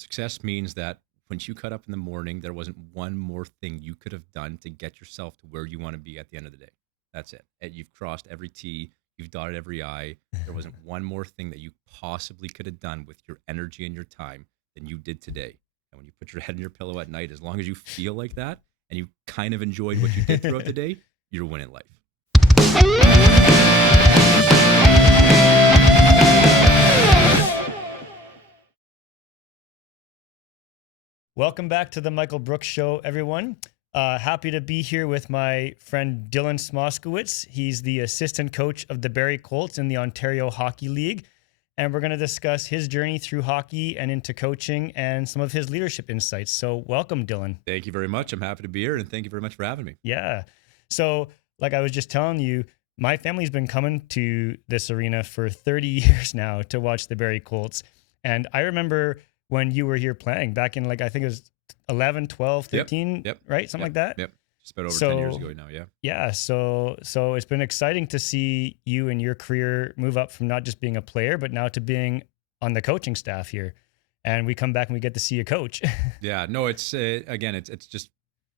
Success means that when you cut up in the morning, there wasn't one more thing you could have done to get yourself to where you want to be at the end of the day. That's it. And you've crossed every T, you've dotted every I. There wasn't one more thing that you possibly could have done with your energy and your time than you did today. And when you put your head in your pillow at night, as long as you feel like that and you kind of enjoyed what you did throughout the day, you're winning life. Welcome back to the Michael Brooks Show, everyone. Happy to be here with my friend Dylan Smoskowitz. He's the assistant coach of the Barrie Colts in the Ontario Hockey League. And we're going to discuss his journey through hockey and into coaching and some of his leadership insights. So welcome, Dylan. Thank you very much. I'm happy to be here, and thank you very much for having me. Yeah. So like I was just telling you, my family's been coming to this arena for 30 years now to watch the Barrie Colts. And I remember when you were here playing back in I think it was 11, 12, 13, Yep. right? Something like that. Yep. Just about over 10 years ago now. Yeah. Yeah. So it's been exciting to see you and your career move up from not just being a player, but now to being on the coaching staff here. And we come back and we get to see a coach. Yeah. No, it's again, it's just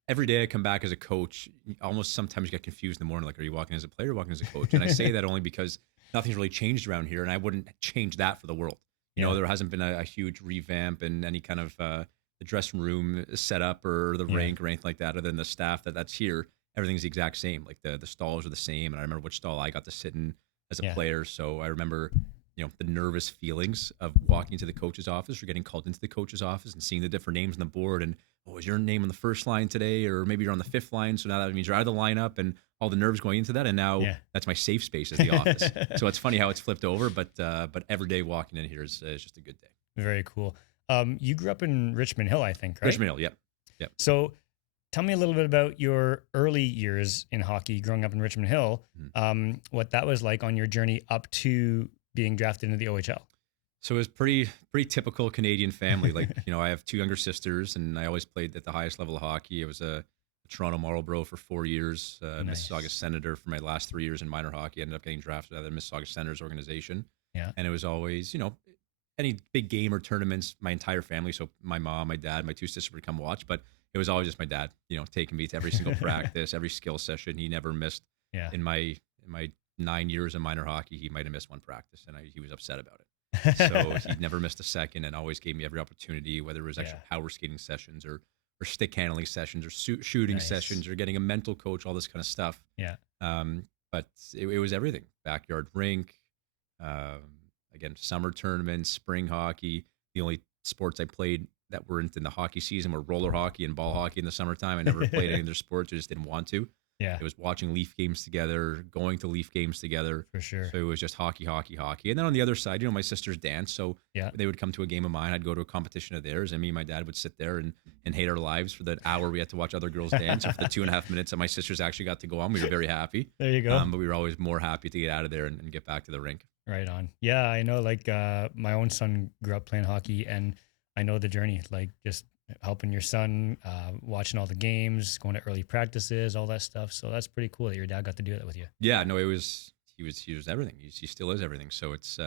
every day I come back as a coach. Almost sometimes you get confused in the morning. Like, are you walking as a player or walking as a coach? And I say that only because nothing's really changed around here. And I wouldn't change that for the world. You know, there hasn't been a huge revamp in any kind of the dressing room setup or the rink or anything like that, other than the staff that's here. Everything's the exact same. Like the stalls are the same. And I remember which stall I got to sit in as a player. So I remember, the nervous feelings of walking to the coach's office or getting called into the coach's office and seeing the different names on the board. And, is your name on the first line today? Or maybe you're on the fifth line. So now that means you're out of the lineup and all the nerves going into that. And now that's my safe space as the office. So it's funny how it's flipped over, but every day walking in here is just a good day. Very cool. You grew up in Richmond Hill, I think, right? Richmond Hill, yep. So tell me a little bit about your early years in hockey, growing up in Richmond Hill, what that was like on your journey up to being drafted into the OHL. So it was pretty typical Canadian family. I have two younger sisters, and I always played at the highest level of hockey. I was a Toronto Marlboro for 4 years, Nice. Mississauga Senator for my last 3 years in minor hockey. Ended up getting drafted out of the Mississauga Senators organization. Yeah. And it was always, any big game or tournaments, my entire family. So my mom, my dad, my two sisters would come watch, but it was always just my dad, taking me to every single practice, every skill session. He never missed. In my 9 years of minor hockey, he might have missed one practice, and he was upset about it. So he never missed a second and always gave me every opportunity, whether it was extra power skating sessions or stick handling sessions or shooting sessions or getting a mental coach, all this kind of stuff. Yeah. But it was everything. Backyard rink, again, summer tournaments, spring hockey. The only sports I played that weren't in the hockey season were roller hockey and ball hockey in the summertime. I never played any other sports. I just didn't want to. Yeah. It was watching Leaf games together, going to Leaf games together. For sure. So it was just hockey. And then on the other side, my sisters dance. So they would come to a game of mine. I'd go to a competition of theirs. And me and my dad would sit there and hate our lives for the hour we had to watch other girls dance. Or for the 2.5 minutes that my sisters actually got to go on. We were very happy. There you go. But we were always more happy to get out of there and get back to the rink. Right on. Yeah, I know my own son grew up playing hockey, and I know the journey, just helping your son, watching all the games, going to early practices, all that stuff. So that's pretty cool that your dad got to do that with you. Yeah, no, he was everything. He still is everything. So it's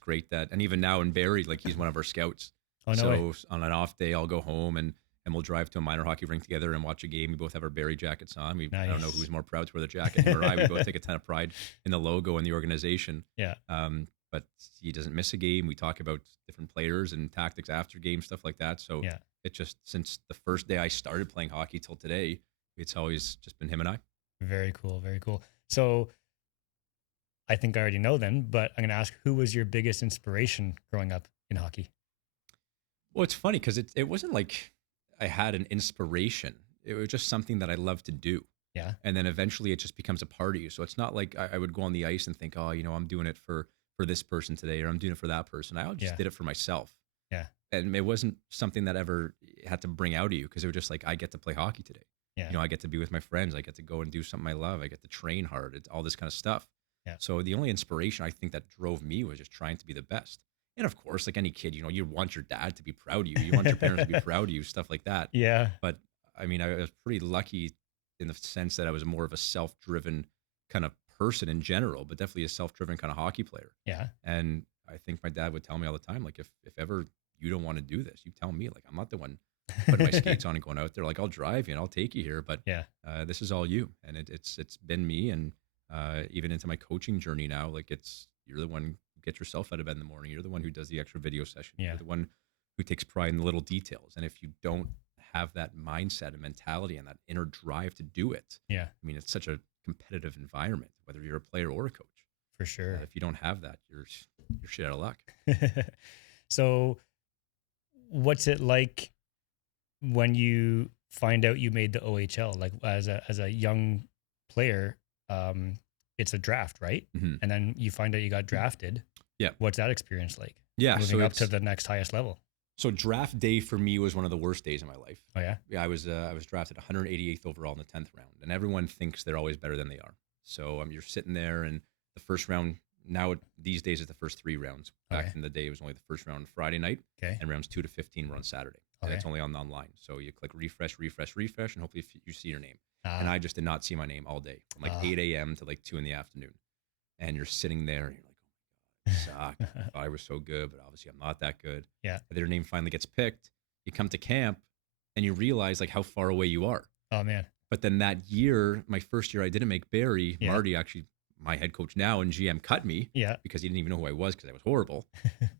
great that, and even now in Barrie, he's one of our scouts. Oh, no way. On an off day, I'll go home and we'll drive to a minor hockey rink together and watch a game. We both have our Barrie jackets on. Nice. I don't know who's more proud to wear the jacket, him or I. We both take a ton of pride in the logo and the organization. Yeah. But he doesn't miss a game. We talk about different players and tactics after game, stuff like that. So it just, since the first day I started playing hockey till today, it's always just been him and I. Very cool. Very cool. So I think I already know then, but I'm going to ask, who was your biggest inspiration growing up in hockey? Well, it's funny because it wasn't like I had an inspiration. It was just something that I love to do. Yeah. And then eventually it just becomes a part of you. So it's not like I would go on the ice and think, oh, I'm doing it for this person today, or I'm doing it for that person. I just did it for myself. Yeah. And it wasn't something that ever had to bring out of you, because it was just like, I get to play hockey today. Yeah. I get to be with my friends. I get to go and do something I love. I get to train hard. It's all this kind of stuff. Yeah. So the only inspiration I think that drove me was just trying to be the best. And of course, like any kid, you want your dad to be proud of you. You want your parents to be proud of you, stuff like that. Yeah. But I mean, I was pretty lucky in the sense that I was more of a self-driven kind of person in general, but definitely a self-driven kind of hockey player. Yeah. And I think my dad would tell me all the time, like, if ever you don't want to do this, you tell me. Like, I'm not the one putting my skates on and going out there. Like, I'll drive you and I'll take you here, but Yeah. this is all you. And it's been me. And even into my coaching journey now, like, you're the one who gets yourself out of bed in the morning. You're the one who does the extra video session. Yeah. You're the one who takes pride in the little details. And if you don't have that mindset and mentality and that inner drive to do it, Yeah. I mean, it's such a competitive environment, whether you're a player or a coach. For sure. If you don't have that, you're shit out of luck. So what's it like when you find out you made the OHL? Like as a young player, it's a draft, right? Mhm. And then you find out you got drafted. Yeah. What's that experience like? Yeah. Moving up to the next highest level. So draft day for me was one of the worst days of my life. Oh yeah. Yeah, I was drafted 188th overall in the 10th round, and everyone thinks they're always better than they are. So you're sitting there, and the first round these days it's the first 3 rounds. Back in the day, it was only the first round on Friday night, and rounds 2 to 15 were on Saturday. And it's only online. So you click refresh, and hopefully you see your name. And I just did not see my name all day, from like 8 a.m. to like 2 in the afternoon. And you're sitting there, and you're like, I suck. I thought I was so good, but obviously I'm not that good. Yeah. And then your name finally gets picked. You come to camp and you realize like how far away you are. Oh man. But then that year, my first year, I didn't make Barrie. Yeah. Marty, actually, my head coach now and GM, cut me. Yeah. Because he didn't even know who I was because I was horrible.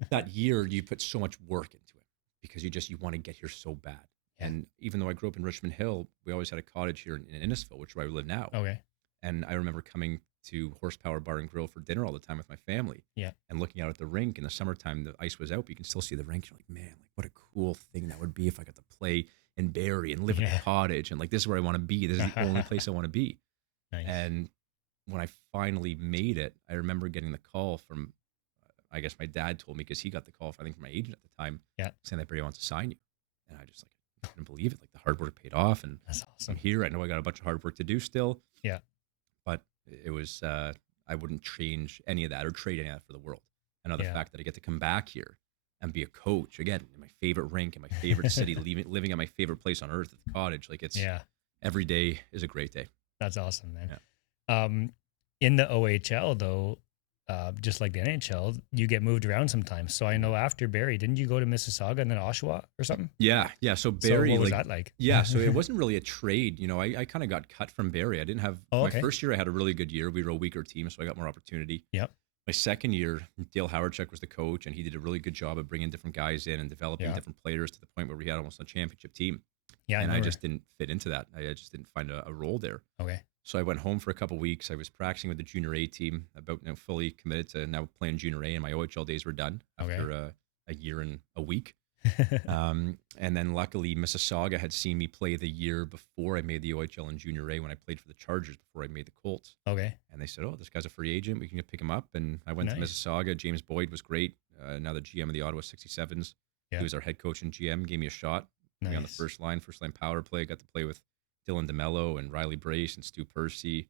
That year, you put so much work into it because you want to get here so bad. Yeah. And even though I grew up in Richmond Hill, we always had a cottage here in Innisfil, which is where I live now. Okay. And I remember coming to Horsepower Bar and Grill for dinner all the time with my family. Yeah. And looking out at the rink in the summertime, the ice was out, but you can still see the rink. You're like, man, like what a cool thing that would be if I got to play in Barrie and live in a cottage. And like, this is where I want to be. This is the only place I want to be. Nice. And when I finally made it, I remember getting the call from, I guess my dad told me, because he got the call, I think, from my agent at the time, saying that Barrie wants to sign you. And I just like, I couldn't believe it. Like the hard work paid off, and that's awesome. I'm here. I know I got a bunch of hard work to do still. Yeah. But it was, I wouldn't change any of that or trade any of that for the world. And the fact that I get to come back here and be a coach again in my favorite rink, in my favorite city, living at my favorite place on earth at the cottage. Like it's every day is a great day. That's awesome, man. Yeah. In the OHL though, just like the NHL, you get moved around sometimes. So I know after Barrie, didn't you go to Mississauga and then Oshawa or something? Yeah. So Barrie, what was that like? Yeah, so it wasn't really a trade. You know, I kind of got cut from Barrie. I didn't have my first year. I had a really good year. We were a weaker team, so I got more opportunity. Yep. My second year, Dale Howardchuk was the coach, and he did a really good job of bringing different guys in and developing different players to the point where we had almost a championship team. Yeah, and I just didn't fit into that. I just didn't find a role there. Okay. So I went home for a couple of weeks. I was practicing with the junior A team, about fully committed to now playing junior A, and my OHL days were done after a year and a week. And then luckily Mississauga had seen me play the year before I made the OHL in junior A when I played for the Chargers before I made the Colts. Okay. And they said, oh, this guy's a free agent. We can pick him up. And I went to Mississauga. James Boyd was great. Now the GM of the Ottawa 67s. Yeah. He was our head coach and GM, gave me a shot. Nice. Me on the first line power play. Got to play with Dylan DeMello and Riley Brace and Stu Percy.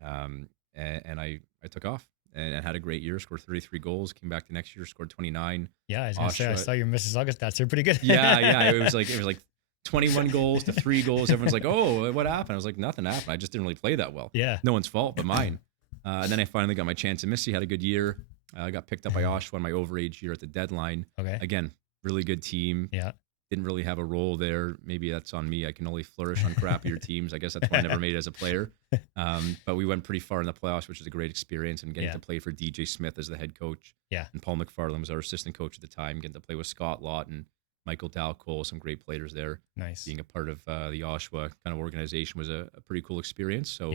And I took off and had a great year, scored 33 goals, came back the next year, scored 29. Yeah, I was going to say, I saw your Mississauga stats. They're pretty good. Yeah. It was like 21 goals to 3 goals. Everyone's like, oh, what happened? I was like, nothing happened. I just didn't really play that well. Yeah. No one's fault but mine. And then I finally got my chance in Missy, had a good year. I got picked up by Oshawa in my overage year at the deadline. Okay. Again, really good team. Yeah. Didn't really have a role there. Maybe that's on me. I can only flourish on crappier teams. I guess that's why I never made it as a player. But we went pretty far in the playoffs, which was a great experience. And getting to play for DJ Smith as the head coach. Yeah. And Paul McFarland was our assistant coach at the time. Getting to play with Scott Lott and Michael Dalcole, some great players there. Nice. Being a part of the Oshawa kind of organization was a pretty cool experience. So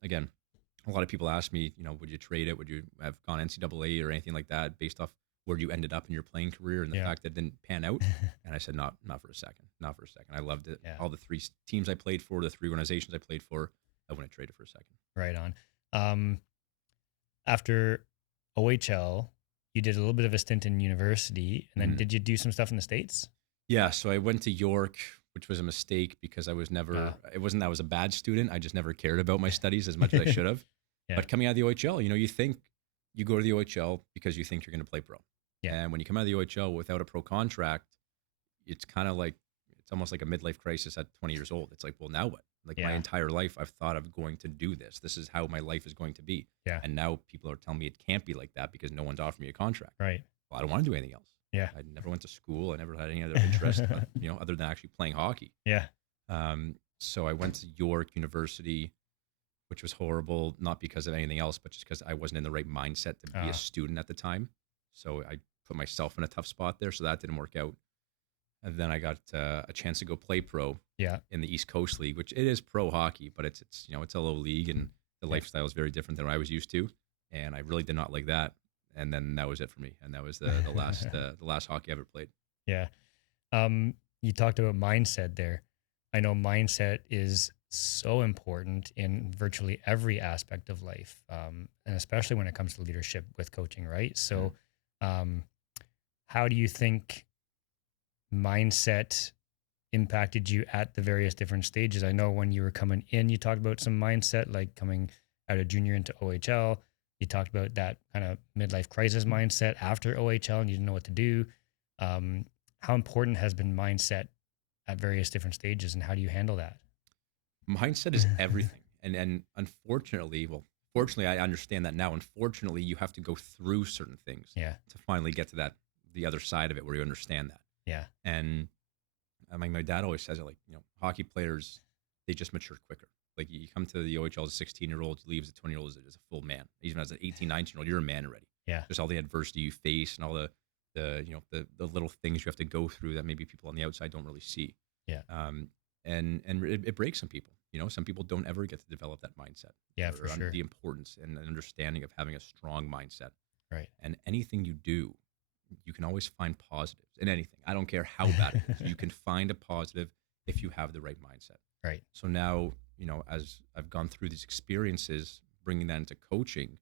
again, a lot of people ask me, would you trade it? Would you have gone NCAA or anything like that based off where you ended up in your playing career and the fact that it didn't pan out? And I said, not for a second. Not for a second. I loved it. Yeah. All the 3 teams I played for, the 3 organizations I played for, I wouldn't trade it for a second. Right on. After OHL, you did a little bit of a stint in university, and then did you do some stuff in the States? Yeah. So I went to York, which was a mistake because I was never, it wasn't that I was a bad student. I just never cared about my studies as much as I should have. But coming out of the OHL, you think you go to the OHL because you think you're going to play pro. Yeah. And when you come out of the OHL without a pro contract, it's kind of like, it's almost like a midlife crisis at 20 years old. It's like, well, now what? Like my entire life, I've thought of going to do this. This is how my life is going to be. Yeah. And now people are telling me it can't be like that because no one's offered me a contract. Right. Well, I don't want to do anything else. Yeah. I never went to school. I never had any other interest, other than actually playing hockey. Yeah. So I went to York University, which was horrible, not because of anything else, but just because I wasn't in the right mindset to be a Uh, student at the time. So I put myself in a tough spot there. So that didn't work out. And then I got a chance to go play pro yeah. in the East Coast League, which it is pro hockey, but it's a low league, and the Yeah. lifestyle is very different than what I was used to. And I really did not like that. And then that was it for me. And that was the last the last hockey I ever played. Yeah. You talked about mindset there. I know mindset is so important in virtually every aspect of life, and especially when it comes to leadership with coaching, right? Mm. So, um, how do you think mindset impacted you at the various different stages? I know when you were coming in, you talked about some mindset, like coming out of junior into OHL. You talked about that kind of midlife crisis mindset after OHL, and you didn't know what to do. Um, how important has been mindset at various different stages, and how do you handle that? Mindset is everything. And unfortunately, well, fortunately, I understand that now. Unfortunately, you have to go through certain things Yeah, to finally get to the other side of it where you understand that. yeah, And I mean, my dad always says it, like, hockey players, they just mature quicker. Like, you come to the OHL as a 16-year-old, you leave as a 20-year-old as a full man. Even as an 18, 19-year-old, you're a man already. yeah, Just all the adversity you face and all the little things you have to go through that maybe people on the outside don't really see. yeah, Um, and it breaks some people. Some people don't ever get to develop that mindset yeah, for or sure. the importance and understanding of having a strong mindset. Right. And anything you do, you can always find positives in anything. I don't care how bad it is. You can find a positive if you have the right mindset. Right. So now, as I've gone through these experiences, bringing that into coaching,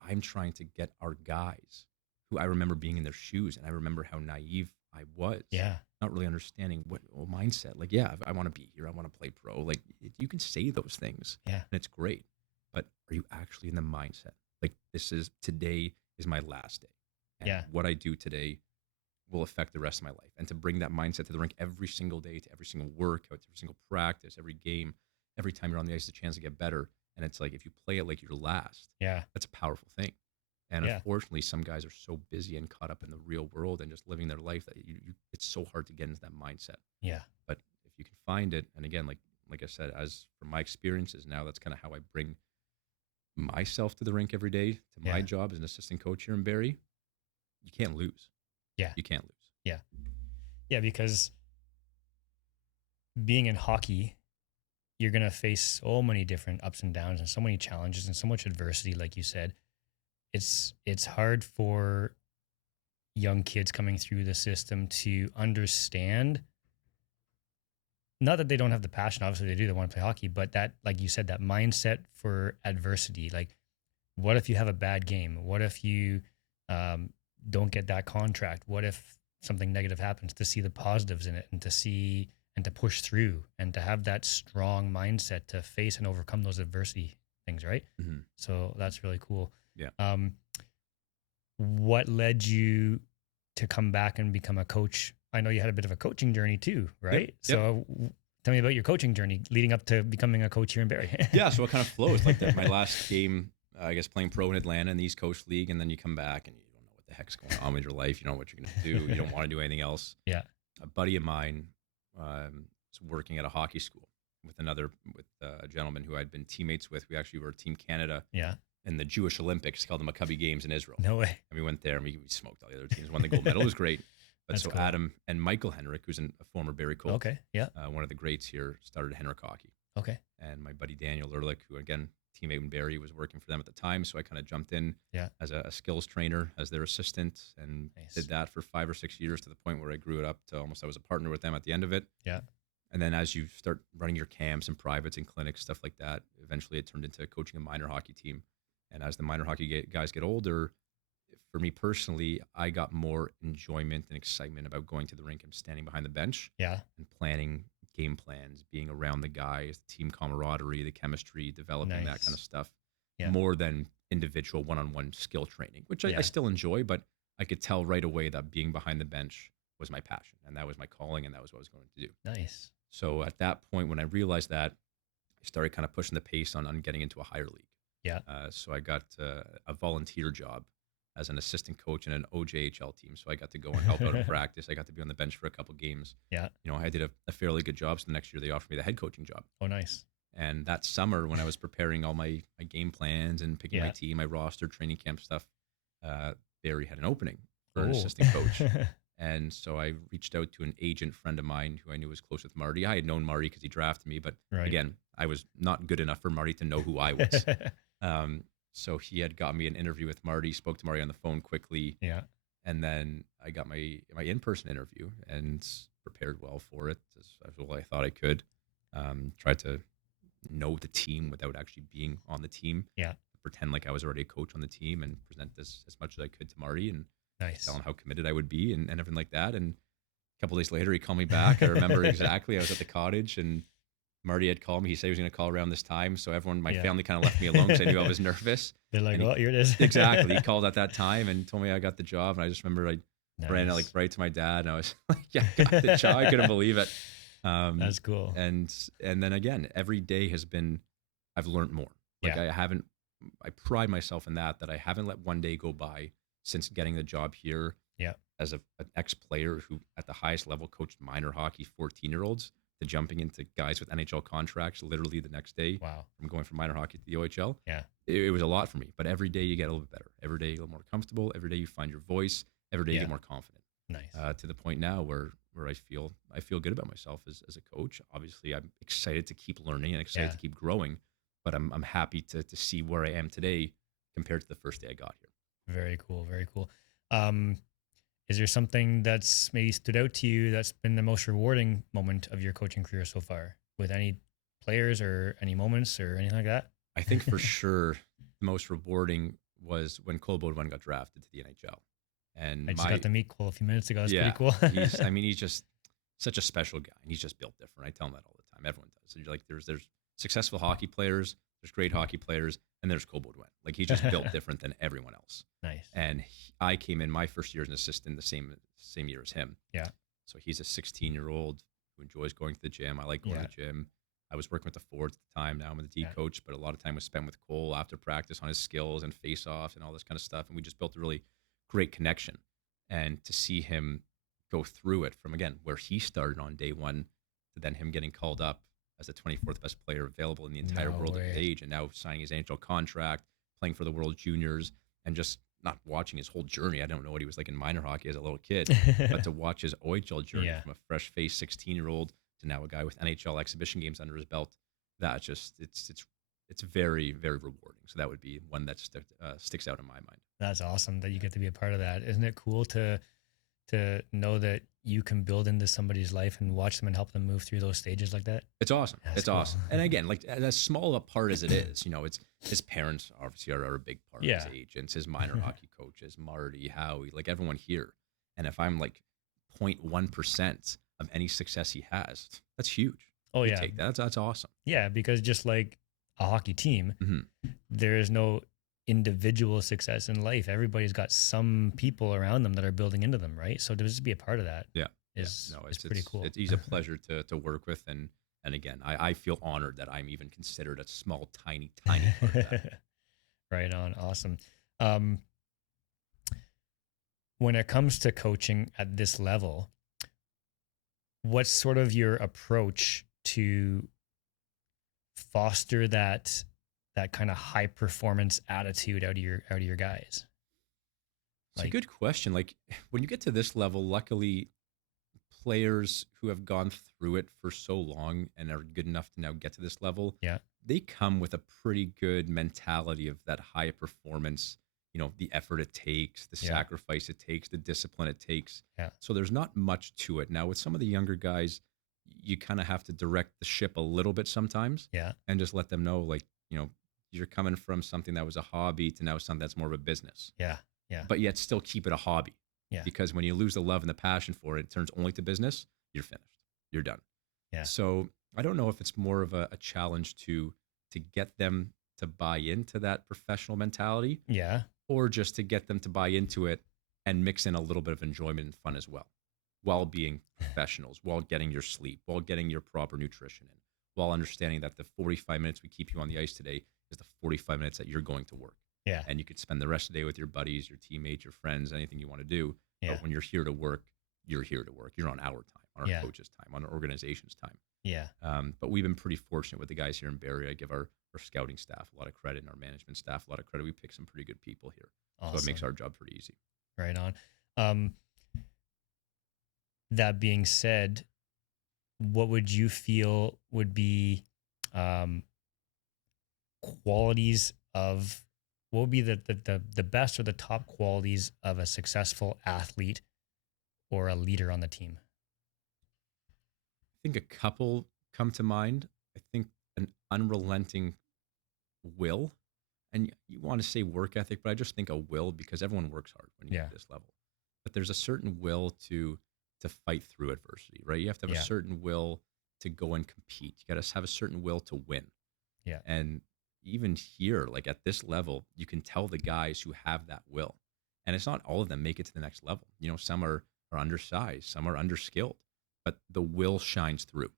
I'm trying to get our guys who I remember being in their shoes, and I remember how naive I was, Yeah. not really understanding what mindset. Like, yeah, I want to be here. I want to play pro. Like, you can say those things, Yeah. and it's great. But are you actually in the mindset? Like, today is my last day, and Yeah. what I do today will affect the rest of my life. And to bring that mindset to the rink every single day, to every single workout, to every single practice, every game, every time you're on the ice, a chance to get better. And it's like, if you play it like your last, Yeah. that's a powerful thing. And Yeah. unfortunately, some guys are so busy and caught up in the real world and just living their life that it's so hard to get into that mindset. Yeah. But if you can find it, and again, like I said, as from my experiences now, that's kind of how I bring myself to the rink every day to my Yeah. job as an assistant coach here in Barrie. You can't lose. Yeah. You can't lose. Yeah. Yeah. Because being in hockey, you're going to face so many different ups and downs and so many challenges and so much adversity, like you said. It's hard for young kids coming through the system to understand, not that they don't have the passion, obviously they do, they want to play hockey, but that, like you said, that mindset for adversity. Like, what if you have a bad game? What if you um, don't get that contract? What if something negative happens? To see the positives in it and to see and to push through and to have that strong mindset to face and overcome those adversity things, right? Mm-hmm. So that's really cool. Yeah. What led you to come back and become a coach? I know you had a bit of a coaching journey too, right? Yep. So tell me about your coaching journey leading up to becoming a coach here in Barrie. Yeah. So it kind of flows like that. My last game, I guess, playing pro in Atlanta in the East Coast League, and then you come back and you don't know what the heck's going on with your life. You don't know what you're going to do. You don't want to do anything else. Yeah. A buddy of mine was working at a hockey school with a gentleman who I'd been teammates with. We actually were Team Canada Yeah. in the Jewish Olympics, called the Maccabi Games in Israel. No way. And we went there and we smoked all the other teams, won the gold medal. It was great. But That's so cool. Adam and Michael Henrik, who's a former Barrie Colts, Okay. Yeah. one of the greats here, started Henrik Hockey. Okay. And my buddy Daniel Ehrlich, who again, teammate in Barrie, was working for them at the time. So I kind of jumped in Yeah. as a skills trainer, as their assistant, and Nice. did that for 5 or 6 years, to the point where I grew it up to almost I was a partner with them at the end of it. Yeah. And then as you start running your camps and privates and clinics, stuff like that, eventually it turned into coaching a minor hockey team. And as the minor hockey guys get older, for me personally, I got more enjoyment and excitement about going to the rink and standing behind the bench Yeah. and planning game plans, being around the guys, the team camaraderie, the chemistry, developing that Nice. kind of stuff, Yeah. more than individual one-on-one skill training, which Yeah. I still enjoy, but I could tell right away that being behind the bench was my passion, and that was my calling, and that was what I was going to do. Nice. So at that point, when I realized that, I started kind of pushing the pace on getting into a higher league. Yeah. So I got a volunteer job as an assistant coach in an OJHL team. So I got to go and help out in practice. I got to be on the bench for a couple games. Yeah. I did a fairly good job. So the next year they offered me the head coaching job. Oh, nice. And that summer, when I was preparing all my game plans and picking my team, my roster, training camp stuff, Barrie had an opening for an assistant coach. And so I reached out to an agent friend of mine who I knew was close with Marty. I had known Marty because he drafted me, but again, I was not good enough for Marty to know who I was. So he had got me an interview with Marty, spoke to Marty on the phone quickly. Yeah. And then I got my in-person interview and prepared well for it as well I thought I could. Tried to know the team without actually being on the team. Yeah. Pretend like I was already a coach on the team and present this as much as I could to Marty and nice. Tell him how committed I would be and everything like that. And a couple of days later, he called me back. I remember exactly. I was at the cottage and Marty had called me. He said he was going to call around this time. So my family kind of left me alone because I knew I was nervous. They're like, oh, here it is. Exactly. He called at that time and told me I got the job. And I just remember I ran right to my dad and I was like, yeah, I got the job. I couldn't believe it. That's cool. And then again, every day has been, I've learned more. Like I pride myself in that I haven't let one day go by since getting the job here as an ex-player who at the highest level coached minor hockey 14-year-olds to jumping into guys with NHL contracts literally the next day. Wow. From going from minor hockey to the OHL. Yeah. It was a lot for me, but every day you get a little bit better. Every day you get a little more comfortable. Every day you find your voice. Every day you get more confident. Nice. To the point now where I feel good about myself as a coach. Obviously, I'm excited to keep learning and excited to keep growing, but I'm happy to see where I am today compared to the first day I got here. Very cool. Very cool. Is there something that's maybe stood out to you that's been the most rewarding moment of your coaching career so far with any players or any moments or anything like that? I think for sure the most rewarding was when Cole Baudouin got drafted to the NHL. And I just got to meet Cole a few minutes ago. That's pretty cool. He's just such a special guy. And he's just built different. I tell him that all the time. Everyone does. So you're like, there's successful hockey players, there's great hockey players, and there's Cole Baudouin. Like he's just built different than everyone else. Nice. And I came in my first year as an assistant the same year as him. Yeah. So he's a 16-year-old who enjoys going to the gym. I like going to the gym. I was working with the forwards at the time. Now I'm the D coach, but a lot of time was spent with Cole after practice on his skills and face-offs and all this kind of stuff. And we just built a really great connection. And to see him go through it from, again, where he started on day one to then him getting called up as the 24th best player available in the entire world of his age and now signing his NHL contract, playing for the World Juniors, and just not watching his whole journey. I don't know what he was like in minor hockey as a little kid, but to watch his OHL journey from a fresh-faced 16-year-old to now a guy with NHL exhibition games under his belt, that just, it's very, very rewarding. So that would be one that sticks out in my mind. That's awesome that you get to be a part of that. Isn't it cool to know that you can build into somebody's life and watch them and help them move through those stages like that? It's awesome. That's it's cool. Awesome. And again, like as small a part as it is, it's his parents obviously are a big part. His agents, his minor hockey coaches, Marty, Howie, like everyone here. And if I'm like 0.1% of any success he has, that's huge. Oh yeah, take that. That's awesome. Yeah, because just like a hockey team, there is no individual success in life. Everybody's got some people around them that are building into them, right? So to just be a part of that, it's pretty cool. He's a pleasure to work with, and again, I feel honored that I'm even considered a small, tiny part of that. Right on, awesome. When it comes to coaching at this level, what's sort of your approach to foster that kind of high performance attitude out of your guys? It's a good question. Like when you get to this level, luckily players who have gone through it for so long and are good enough to now get to this level, they come with a pretty good mentality of that high performance, the effort it takes, the sacrifice it takes, the discipline it takes. So there's not much to it. Now with some of the younger guys, you kind of have to direct the ship a little bit sometimes and just let them know, like, you're coming from something that was a hobby to now something that's more of a business. But yet still keep it a hobby. Because when you lose the love and the passion for it, it turns only to business, you're finished. You're done. So I don't know if it's more of a challenge to get them to buy into that professional mentality. Or just to get them to buy into it and mix in a little bit of enjoyment and fun as well, while being professionals, while getting your sleep, while getting your proper nutrition in, while understanding that the 45 minutes we keep you on the ice today is the 45 minutes that you're going to work. Yeah. and you could spend the rest of the day with your buddies, your teammates, your friends, anything you want to do. Yeah. But when you're here to work, you're here to work. You're on our time, on our Yeah. coach's time, on our organization's time. Yeah. But we've been pretty fortunate with the guys here in Barrie. I give our scouting staff a lot of credit and our management staff a lot of credit. We pick some pretty good people here. Awesome. So it makes our job pretty easy. Right on. That being said, what would you feel would be qualities of, what would be the best or the top qualities of a successful athlete or a leader on the team? I think a couple come to mind. I think an unrelenting will, and you want to say work ethic, but I just think a will, because everyone works hard when you get to this level. But there's a certain will to fight through adversity, right? You have to have a certain will to go and compete. You got to have a certain will to win. Yeah. And even here, like at this level, you can tell the guys who have that will. And it's not all of them make it to the next level. You know, some are undersized, some are underskilled, but the will shines through.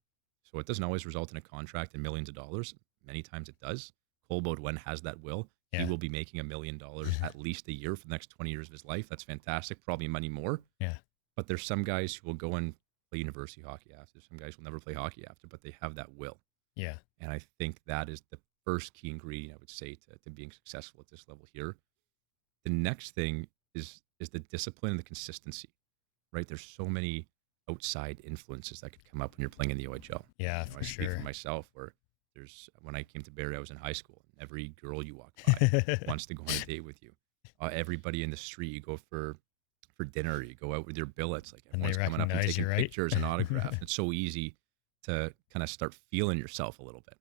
So it doesn't always result in a contract and millions of dollars. Many times it does. Cole Baudouin has that will. He will be making $1 million at least a year for the next 20 years of his life. That's fantastic. Probably money more. Yeah. But there's some guys who will go and play university hockey after. Some guys will never play hockey after, but they have that will. Yeah. And I think that is the first key ingredient, I would say, to being successful at this level here. The next thing is the discipline and the consistency, right? There's so many outside influences that could come up when you're playing in the OHL. Yeah, for sure. I speak for myself, where when I came to Barrie, I was in high school, and every girl you walk by wants to go on a date with you. Everybody in the street, you go for dinner, you go out with your billets, like everyone's coming up and taking pictures and autographs. It's so easy to kind of start feeling yourself a little bit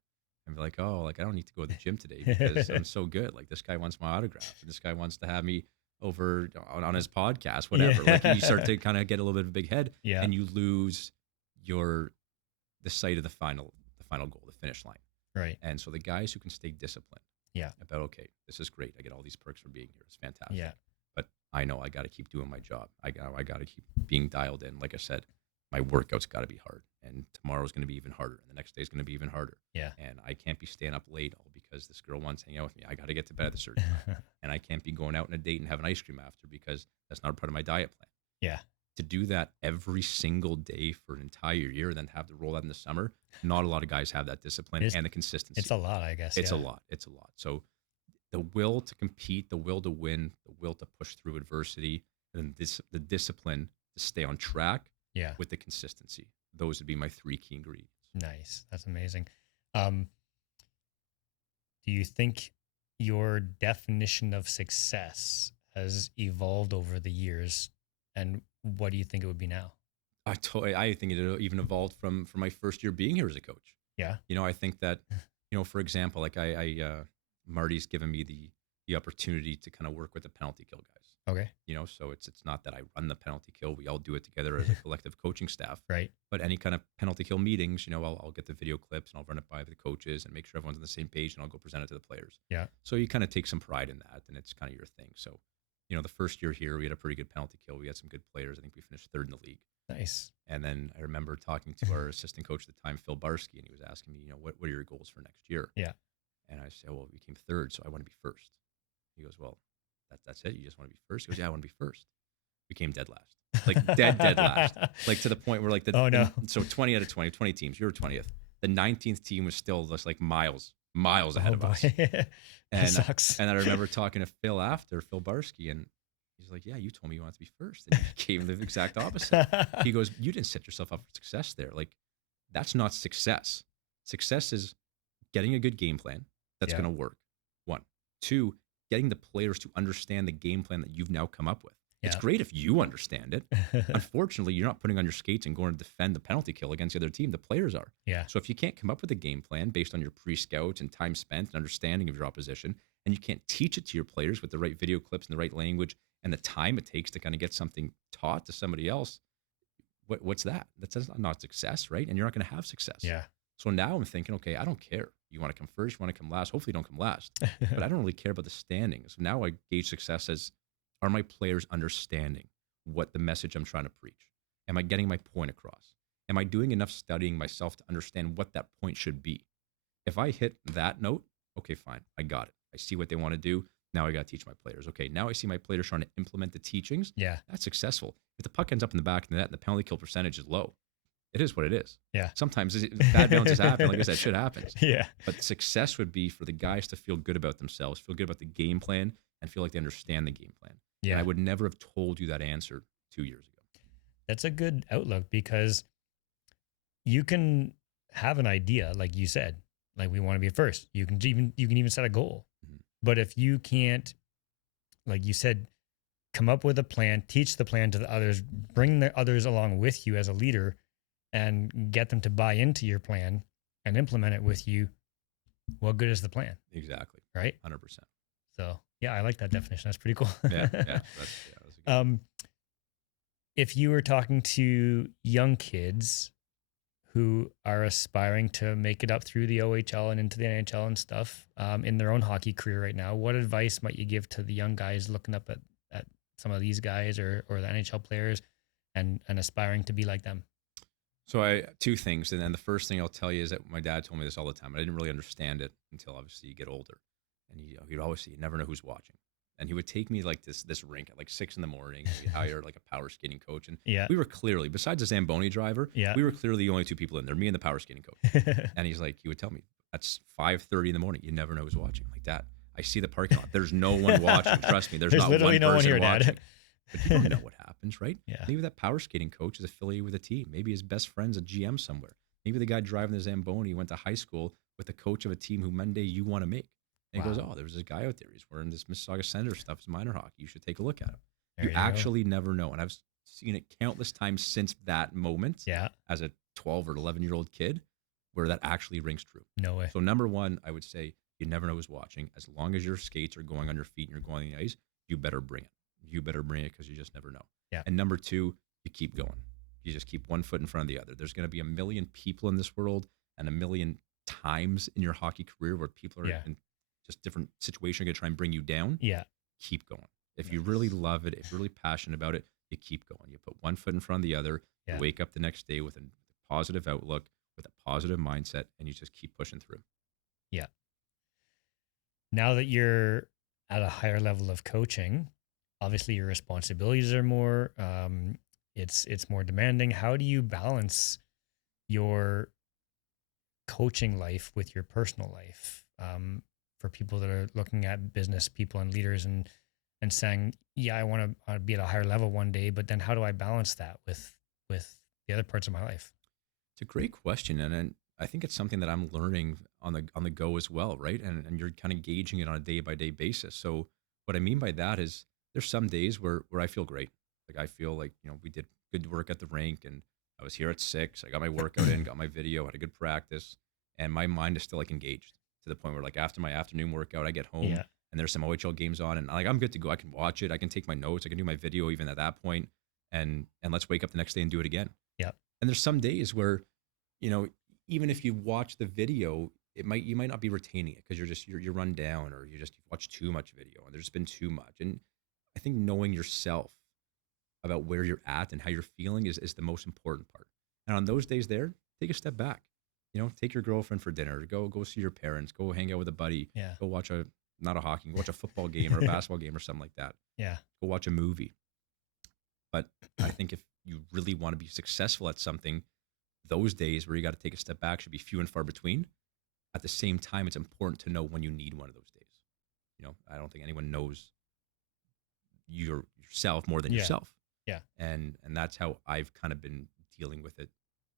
and be like, oh, like I don't need to go to the gym today because I'm so good. Like this guy wants my autograph, and this guy wants to have me over on his podcast, whatever. Like you start to kind of get a little bit of a big head, and you lose the sight of the final goal, the finish line. Right. And so the guys who can stay disciplined, about, okay, this is great, I get all these perks for being here, it's fantastic. Yeah. But I know I got to keep doing my job. I got to keep being dialed in. Like I said, my workout's got to be hard, and tomorrow's going to be even harder, and the next day's going to be even harder. Yeah. And I can't be staying up late all because this girl wants to hang out with me. I got to get to bed at a certain time, and I can't be going out on a date and having ice cream after because that's not part of my diet plan. Yeah. To do that every single day for an entire year, then have to roll that in the summer, not a lot of guys have that discipline and the consistency. It's a lot, I guess. It's a lot. It's a lot. So the will to compete, the will to win, the will to push through adversity, and the discipline to stay on track with the consistency. Those would be my 3 key ingredients. Nice. That's amazing. Do you think your definition of success has evolved over the years, and what do you think it would be now? I think it even evolved from my first year being here as a coach. Yeah. You know, I think that, you know, for example, like Marty's given me the opportunity to kind of work with the penalty kill guys. Okay. You know, so it's not that I run the penalty kill. We all do it together as a collective coaching staff. Right. But any kind of penalty kill meetings, you know, I'll get the video clips and I'll run it by the coaches and make sure everyone's on the same page, and I'll go present it to the players. Yeah. So you kind of take some pride in that, and it's kind of your thing. So, you know, the first year here, we had a pretty good penalty kill. We had some good players. I think we finished 3rd in the league. Nice. And then I remember talking to our assistant coach at the time, Phil Barsky, and he was asking me, you know, what are your goals for next year? Yeah. And I said, well, we came 3rd, so I want to be 1st. He goes, well, that's it? You just want to be 1st? He goes, yeah, I want to be 1st. We came dead last. Like dead last. Like to the point where like so 20 out of 20 teams, you were 20th. The 19th team was still just like miles ahead of us. And sucks. And I remember talking to Phil after, Phil Barsky, and he's like, yeah, you told me you wanted to be 1st. And he came the exact opposite. He goes, you didn't set yourself up for success there. Like, that's not success. Success is getting a good game plan that's going to work. 1. 2, getting the players to understand the game plan that you've now come up with. It's great if you understand it. Unfortunately, you're not putting on your skates and going to defend the penalty kill against the other team. The players are. Yeah. So if you can't come up with a game plan based on your pre-scout and time spent and understanding of your opposition, and you can't teach it to your players with the right video clips and the right language and the time it takes to kind of get something taught to somebody else, what's that? That's not success, right? And you're not going to have success. Yeah. So now I'm thinking, okay, I don't care. You want to come first, you want to come last. Hopefully you don't come last. But I don't really care about the standings. So now I gauge success as, are my players understanding what the message I'm trying to preach? Am I getting my point across? Am I doing enough studying myself to understand what that point should be? If I hit that note, okay, fine, I got it. I see what they want to do. Now I got to teach my players. Okay, now I see my players trying to implement the teachings. Yeah. That's successful. If the puck ends up in the back of the net and the penalty kill percentage is low, it is what it is. Yeah. Sometimes bad bounces happen. Like I said, shit happens. Yeah. But success would be for the guys to feel good about themselves, feel good about the game plan, and feel like they understand the game plan. Yeah. And I would never have told you that answer 2 years ago. That's a good outlook, because you can have an idea, like you said, like we want to be first. You can even set a goal. Mhm. But if you can't, like you said, come up with a plan, teach the plan to the others, bring the others along with you as a leader, and get them to buy into your plan and implement it with you, what good is the plan? Exactly. Right? 100%. So yeah, I like that definition. That's pretty cool. Yeah. That's a good If you were talking to young kids who are aspiring to make it up through the OHL and into the NHL and stuff, in their own hockey career right now, what advice might you give to the young guys looking up at some of these guys or the NHL players and aspiring to be like them? So two things. And then the first thing I'll tell you is that my dad told me this all the time. I didn't really understand it until obviously you get older. And he'd always say, you never know who's watching. And he would take me like this rink at like 6 a.m. We hired like a power skating coach. And Yeah. we were clearly, besides the Zamboni driver, Yeah. we were clearly the only two people in there, me and the power skating coach. And he would tell me, that's 5:30 in the morning. You never know who's watching. Like, Dad, I see the parking lot. There's no one watching. Trust me. There's not literally one no one person here, watching. Dad. But you don't know what happens, right? Yeah. Maybe that power skating coach is affiliated with a team. Maybe his best friend's a GM somewhere. Maybe the guy driving the Zamboni went to high school with the coach of a team who Monday you want to make. And he goes, oh, there's this guy out there. He's wearing this Mississauga Senator stuff. It's minor hockey. You should take a look at him. There You go. actually never know. And I've seen it countless times since that moment Yeah. as a 12 or 11-year-old kid where that actually rings true. No way. So number one, I would say you never know who's watching. As long as your skates are going on your feet and you're going on the ice, you better bring it. You better bring it because you just never know. Yeah. And number two, you keep going. You just keep one foot in front of the other. There's going to be a million people in this world and a million times in your hockey career where people are in just different situations are going to try and bring you down. Yeah. Keep going. If you really love it, if you're really passionate about it, you keep going. You put one foot in front of the other. Yeah. You wake up the next day with a positive outlook, with a positive mindset, and you just keep pushing through. Yeah. Now that you're at a higher level of coaching, obviously your responsibilities are more, it's more demanding. How do you balance your coaching life with your personal life? For people that are looking at business people and leaders and saying, yeah, I want to be at a higher level one day, but then how do I balance that with the other parts of my life? It's a great question, and I think it's something that I'm learning on the go as well, right? And you're kind of gauging it on a day by day basis. So what I mean by that is there's some days where I feel great. Like I feel like, we did good work at the rink, and I was here at 6. I got my workout in, got my video, had a good practice, and my mind is still like engaged to the point where like after my afternoon workout, I get home and there's some OHL games on, and like I'm good to go. I can watch it. I can take my notes. I can do my video even at that point, and let's wake up the next day and do it again. Yeah. And there's some days where, even if you watch the video, you might not be retaining it because you're run down, or you've watched too much video and there's been too much. And I think knowing yourself about where you're at and how you're feeling is the most important part. And on those days there, take a step back. Take your girlfriend for dinner, go see your parents, go hang out with a buddy, go watch not a hockey, go watch a football game or a basketball game or something like that. Yeah. Go watch a movie. But I think if you really want to be successful at something, those days where you got to take a step back should be few and far between. At the same time, it's important to know when you need one of those days. I don't think anyone knows yourself more than yourself. Yeah. And that's how I've kind of been dealing with it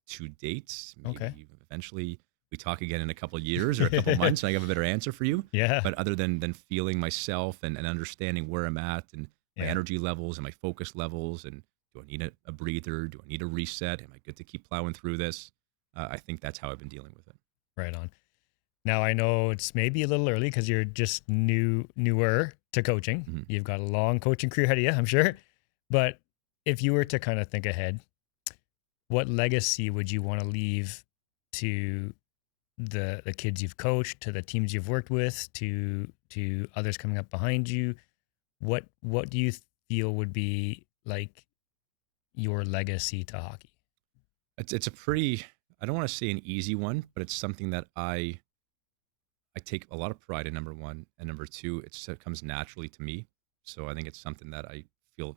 to date. Maybe eventually we talk again in a couple of years or a couple of months and I have a better answer for you. Yeah. But other than feeling myself and understanding where I'm at and my energy levels and my focus levels, and do I need a breather? Do I need a reset? Am I good to keep plowing through this? I think that's how I've been dealing with it. Right on. Now I know it's maybe a little early because you're just newer to coaching. Mm-hmm. You've got a long coaching career ahead of you, I'm sure. But if you were to kind of think ahead, what legacy would you want to leave to the kids you've coached, to the teams you've worked with, to others coming up behind you? What do you feel would be like your legacy to hockey? It's a pretty, I don't want to say an easy one, but it's something that I I take a lot of pride in number one, and number two, it comes naturally to me. So I think it's something that I feel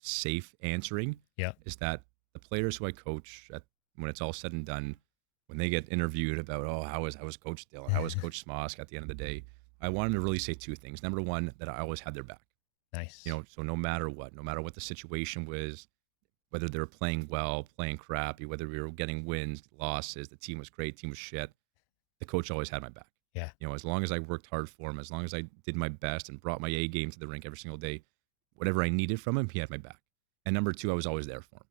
safe answering. Yeah. Is that the players who I coach when it's all said and done, when they get interviewed about, oh, how was Coach Dylan, how was Coach Smosk at the end of the day, I want them to really say two things. Number one, that I always had their back. Nice. So no matter what the situation was, whether they were playing well, playing crappy, whether we were getting wins, losses, the team was great, team was shit, the coach always had my back. Yeah. As long as I worked hard for him, as long as I did my best and brought my A game to the rink every single day, whatever I needed from him, he had my back. And number two, I was always there for him.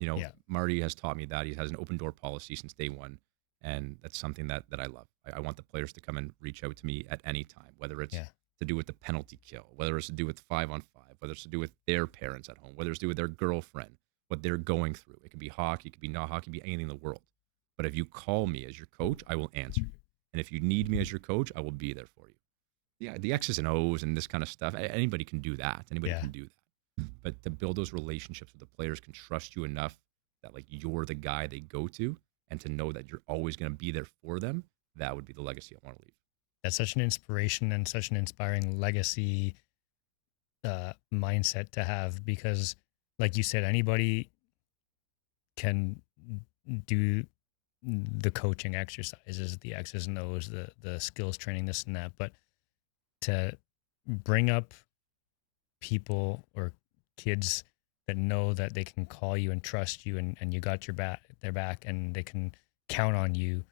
Yeah. Marty has taught me that. He has an open door policy since day one. And that's something that I love. I want the players to come and reach out to me at any time, whether it's to do with the penalty kill, whether it's to do with 5-on-5, whether it's to do with their parents at home, whether it's to do with their girlfriend, what they're going through. It could be hockey, it could be not hockey, it could be anything in the world. But if you call me as your coach, I will answer you. And if you need me as your coach, I will be there for you. Yeah, the X's and O's and this kind of stuff, anybody can do that. Anybody can do that. But to build those relationships with the players can trust you enough that like you're the guy they go to, and to know that you're always going to be there for them, that would be the legacy I want to leave. That's such an inspiration and such an inspiring legacy mindset to have, because like you said, anybody can do the coaching exercises, the X's and O's, the skills training, this and that. But to bring up people or kids that know that they can call you and trust you, and you got their back, and they can count on you,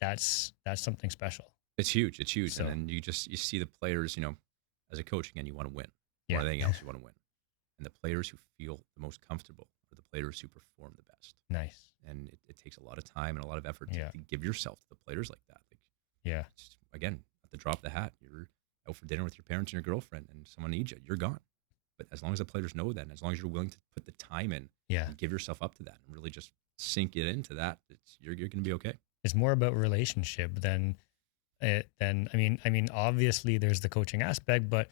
that's something special. It's huge. It's huge. So, and then you see the players, as a coach, again, you want to win. Yeah. More than anything else, you want to win. And the players who feel the most comfortable are the players who perform the best. Nice. And it takes a lot of time and a lot of effort Yeah. to give yourself to the players like that. Like, Yeah. again, at the drop of the hat, you're out for dinner with your parents and your girlfriend, and someone needs you, you're gone. But as long as the players know that, and as long as you're willing to put the time in, Yeah. and give yourself up to that, and really just sink it into that, you're going to be okay. It's more about relationship than I mean, obviously there's the coaching aspect, but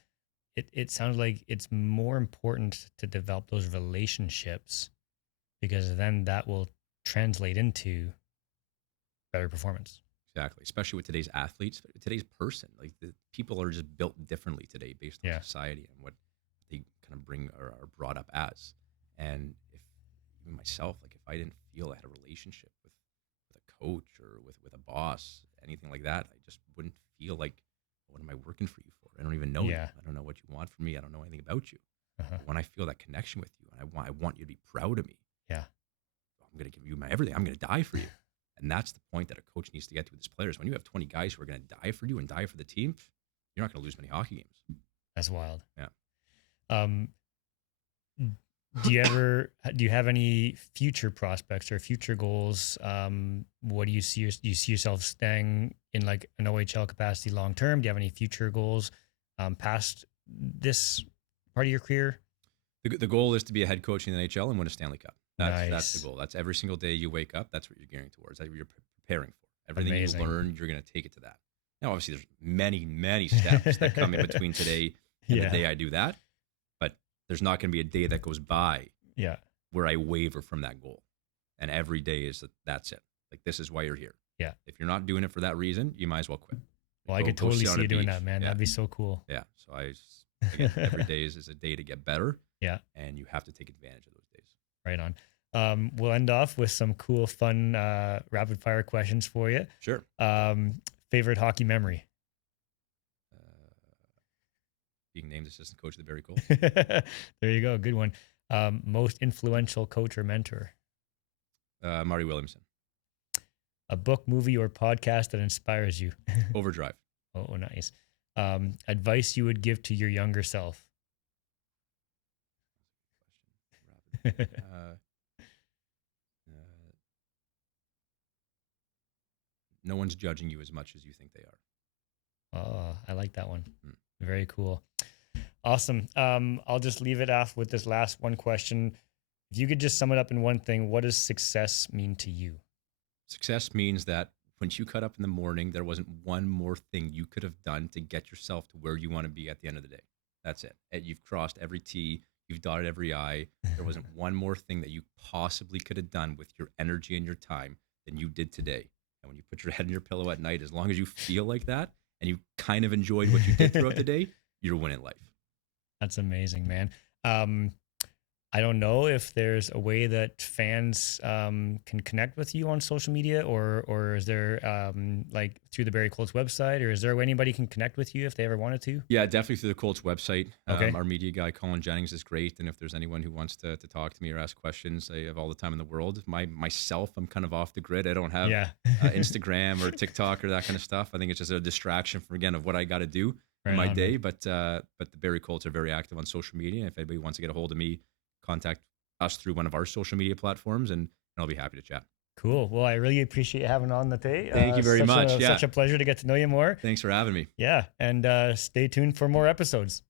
it sounds like it's more important to develop those relationships, because then that will translate into better performance. Exactly, especially with today's athletes, today's person. Like the people are just built differently today based on society and what they kind of bring or are brought up as. And if even myself, like if I didn't feel I had a relationship with a coach or with a boss, anything like that, I just wouldn't feel like, what am I working for you for? I don't even know you. I don't know what you want from me. I don't know anything about you. When I feel that connection with you, and I want you to be proud of me. Yeah. I'm going to give you my everything. I'm going to die for you. And that's the point that a coach needs to get to with his players. When you have 20 guys who are going to die for you and die for the team, you're not going to lose many hockey games. That's wild. Yeah. Do you have any future prospects or future goals? What do you see? Do you see yourself staying in like an OHL capacity long term? Do you have any future goals past this part of your career? The goal is to be a head coach in the NHL and win a Stanley Cup. That's the goal. That's every single day you wake up. That's what you're gearing towards. That's what you're preparing for. Everything Amazing. you learn, you're going to take it to that. Now, obviously, there's many steps that come in between today and the day I do that. But there's not going to be a day that goes by where I waver from that goal. And every day is that's it. Like, this is why you're here. Yeah. If you're not doing it for that reason, you might as well quit. Well, I could totally see you doing that, man. That'd be so cool. Yeah. So again, every day is a day to get better. Yeah. And you have to take advantage of those days. Right on. We'll end off with some cool, fun, rapid fire questions for you. Sure. Favorite hockey memory? Being named assistant coach of the Barrie Colts. There you go. Good one. Most influential coach or mentor? Marty Williamson. A book, movie, or podcast that inspires you? Overdrive. Oh, nice. Advice you would give to your younger self? No one's judging you as much as you think they are. Oh, I like that one. Very cool. Awesome. I'll just leave it off with this last one question. If you could just sum it up in one thing, what does success mean to you? Success means that when you cut up in the morning, there wasn't one more thing you could have done to get yourself to where you want to be at the end of the day. That's it. And you've crossed every T, you've dotted every I. There wasn't one more thing that you possibly could have done with your energy and your time than you did today. And when you put your head in your pillow at night, as long as you feel like that and you kind of enjoyed what you did throughout the day, you're winning life. That's amazing, man. I don't know if there's a way that fans can connect with you on social media, or is there like through the Barrie Colts website, or is there a way anybody can connect with you if they ever wanted to? Yeah, definitely through the Colts website. Okay. Our media guy, Colin Jennings, is great. And if there's anyone who wants to talk to me or ask questions, I have all the time in the world. Myself, I'm kind of off the grid. I don't have Yeah. Instagram or TikTok or that kind of stuff. I think it's just a distraction from, again, of what I got to do in Right my on, day. man. But the Barrie Colts are very active on social media. If anybody wants to get a hold of me, contact us through one of our social media platforms, and I'll be happy to chat. Cool. Well, I really appreciate you having on the day. Thank you very much. Yeah. Such a pleasure to get to know you more. Thanks for having me. Yeah. And stay tuned for more episodes.